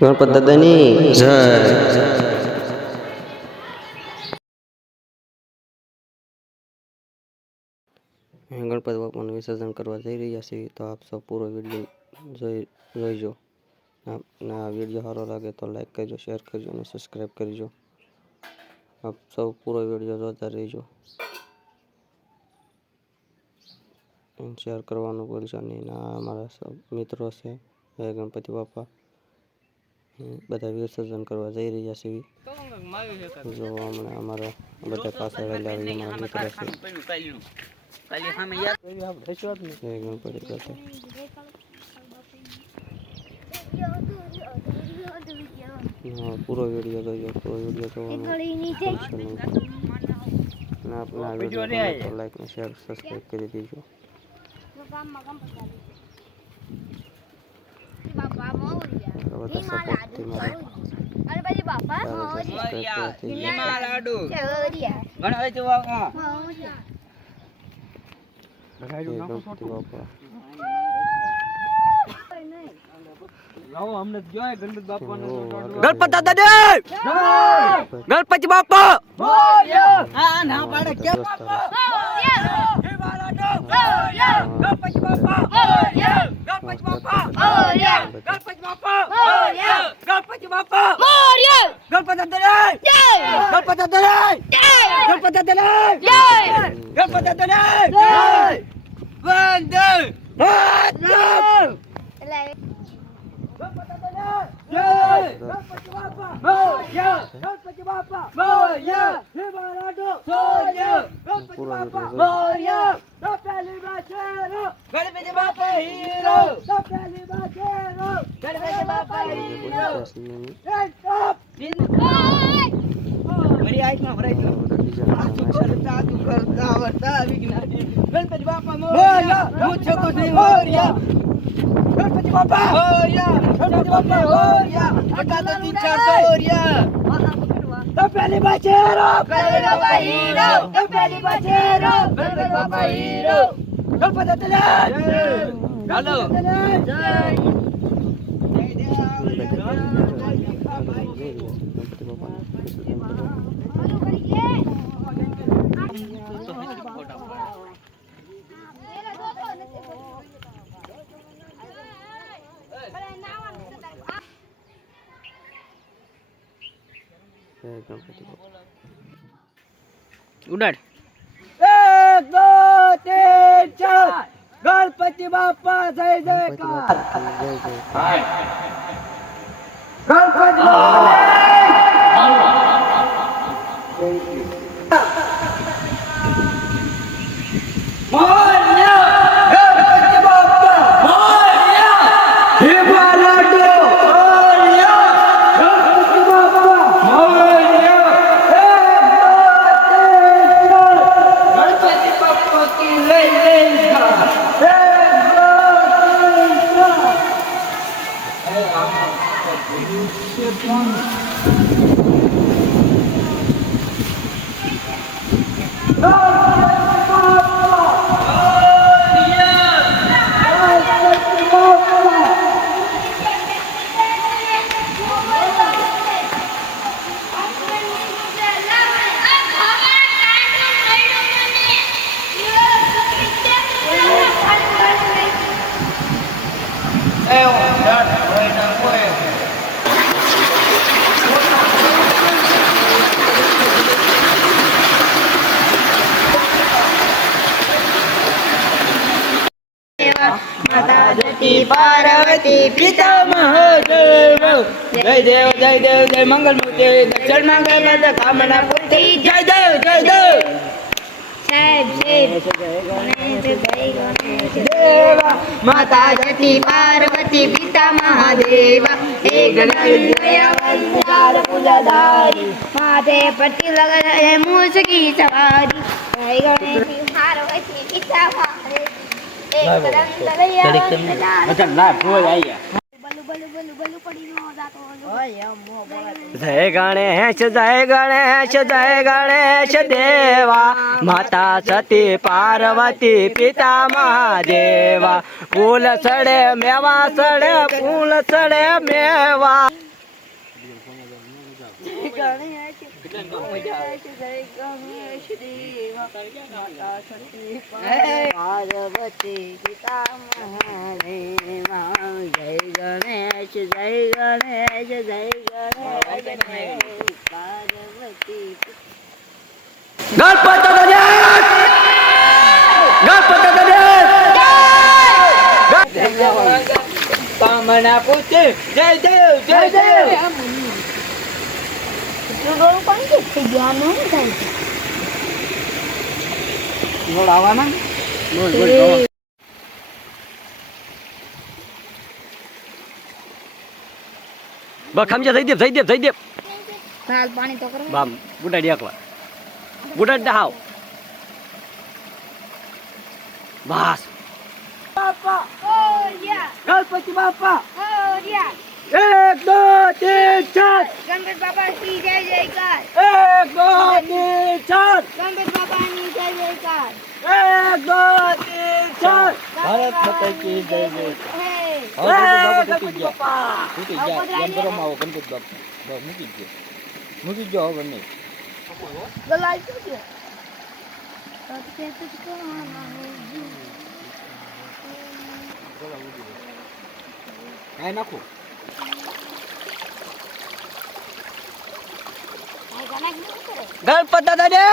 ગણપત દાદાની જય. ગણપત બાપાનું વિસર્જન કરવા જઈ રહ્યા છીએ, તો આપ સૌ પૂરો વિડીયો જોઈજો. આપને આ વિડીયો સારો લાગે તો લાઈક કરજો, શેર કરજો અને સબસ્ક્રાઈબ કરજો. આપ સૌ પૂરો વિડીયો જોતા રહેજો. શેર કરવાનું ભૂલશો નહીં. અમારા સૌ મિત્રો છે, જય ગણપતિ બાપા. બધા વિસર્જન કરવા જઈ રહ્યા છીએ. જો હમણાં અમારા બધા પાછળ લાવી અમારા મિત્રો છે. જય ગણપતિ બાપા. પૂરો વિડીયો જોજો. પૂરો વિડીયો જોવાનું ભૂલશો નહીં. અને આપણા વિડીયો તો લાઈક અને શેર સબસ્ક્રાઈબ કરી દેજો. ગણપત દાદા ગણપતિ બાપા ગણપતિ બાપા ગણપતિ બાપા ગણપતિ બાપા ગણપતિ બાપા ગણપતિ દાદા ગણપતિ દાદા ગણપતિ દાદા ગણપતિ દાદા વંદે માતરમ. ગણપતિ બાપા મોર્ય ગણપતિ બાપા મોર્ય હે બાળકો સોર્ય ગણપતિ બાપા મોર્ય તપેલી બાચેરો ગણપતિ બાપા હીરો તપેલી બાચેરો ગણપતિ બાપા હીરો એક કપ મરી આઈમાં ભરાઈ ગયો ચલતા તું કરતા આવતા વિજ્ઞાની ગણપતિ બાપા મોર્ય મુછો કો નહીં મોર્ય ગણપતિ બાપા મોર્યા ગણપતિ બાપા મોર્યા અટા તો તીન ચાર તો મોર્યા તપેલી બાચેરો ગણપતિ બાપા હીરો તપેલી બાચેરો ગણપતિ બાપા હીરો ગણપતિ દાદા હાલો જય ઉડાડ. 1 2 3 4 ગણપતિ બાપા જય જયકાર. ગણપતિ पार्वती पिता महादेव जय देव जय देव जय मंगल मूर्ति दक्षिण मंगल मद कामना पूर्ति जय देव जय देव देवा माता जति पार्वती पिता महादेव एक गणेश पूजाधारी माथे पट्टी लगा मूछ की सवारी जय गणेश पार्वती पिता महादेव जय गणेश जय गणेश जय गणेश देवा माता सती पार्वती पिता महादेवा फूल सड़े मेवा सड़े फूल सड़े मेवा ગણેશ જય ગણેશ દેવ માતા સતી પાર્વતી પિતા મહાદેવ જય ગણેશ જય ગણેશ જય ગણેશ પાર્વતી કામના પુત્ર જય દેવ જય દેવ બોલાવાના ખમજા થઈ દે હાલ પાણી તો કરો બામ બુડાડી એકલા બુડાડી દે હાવ બસ બાપા ગણપતિ બાપા 1 2 3 4 ગણપતિ બાપા કી જય જયકાર 1 2 3 4 ગણપતિ બાપાની જય જયકાર 1 2 3 4 ભારત માતા કી જય જય ગણપતિ બાપા તૂટી ગયા એમ કરો માવો ગણપતિ બાપા મૂકી ગયો હવે નહીં ગલાઈ તો દે કાઈ નાખો ગણપત દાદા જય